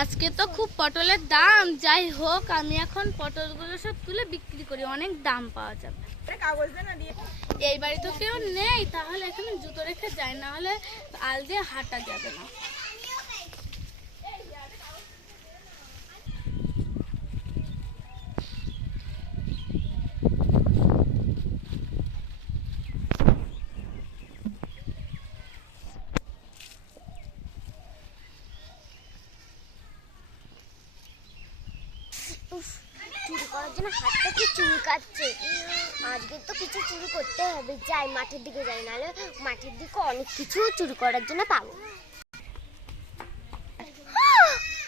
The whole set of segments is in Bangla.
আজকে তো খুব পটলের দাম, যাই হোক আমি এখন পটলগুলো সব তুলে বিক্রি করি, অনেক দাম পাওয়া যাবে। এই বাড়ি তো কেউ নেই, তাহলে এখানে জুতো রেখে যায়, না হলে আল দিয়ে হাঁটা যাবে না। চুরি করার জন্য হাতটা কি চুলকাচ্ছে। আজকে তো কিছু চুরি করতে হবে, যাই মাঠের দিকে যাই, নাহলে মাঠের দিকে অনেক কিছু চুরি করার জন্য পাবো।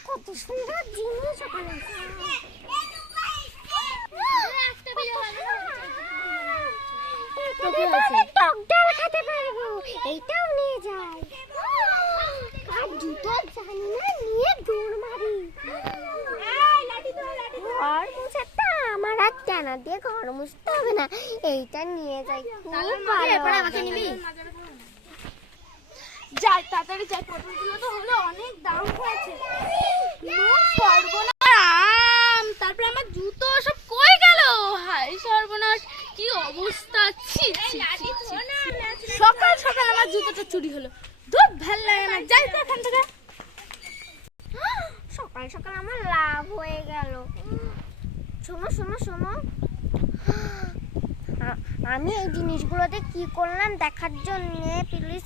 কত সুন্দর জিনিস ওখানে। টক ডাল খেতে পারবো, এইটাও নিয়ে যাই। আর জুতো জানি না, নিয়ে দৌড় মারি। ঘর মুছাটা আমার আর টানা দিয়ে ঘর মুছতে হবে না, এইটা নিয়ে যাই। যাই তাড়াতাড়ি যাই, পটলগুলো তো হলো অনেক দাম হয়েছে। সর্বনাশ, তারপরে আমার জুতো সব কই গেল, হাই সর্বনাশ, কি অবস্থা। ছি ছি ছি ছি। সকাল সকাল আমার জুতোটা চুরি হলো, দুধ ভাল লাগে না, যাই তো এখান থেকে। সকাল সকাল আমার লাভ হয়ে গেল। শোনো শোনো শোনো, আমি এই জিনিসগুলোতে কি করলাম দেখার জন্য প্লিজ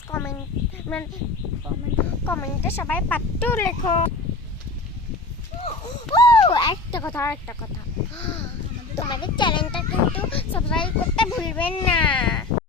কমেন্টে সবাই পাট্টু লেখো। একটা কথা, আর একটা কথা, তোমাদের চ্যানেলটা কিন্তু সাবস্ক্রাইব করতে ভুলবেন না।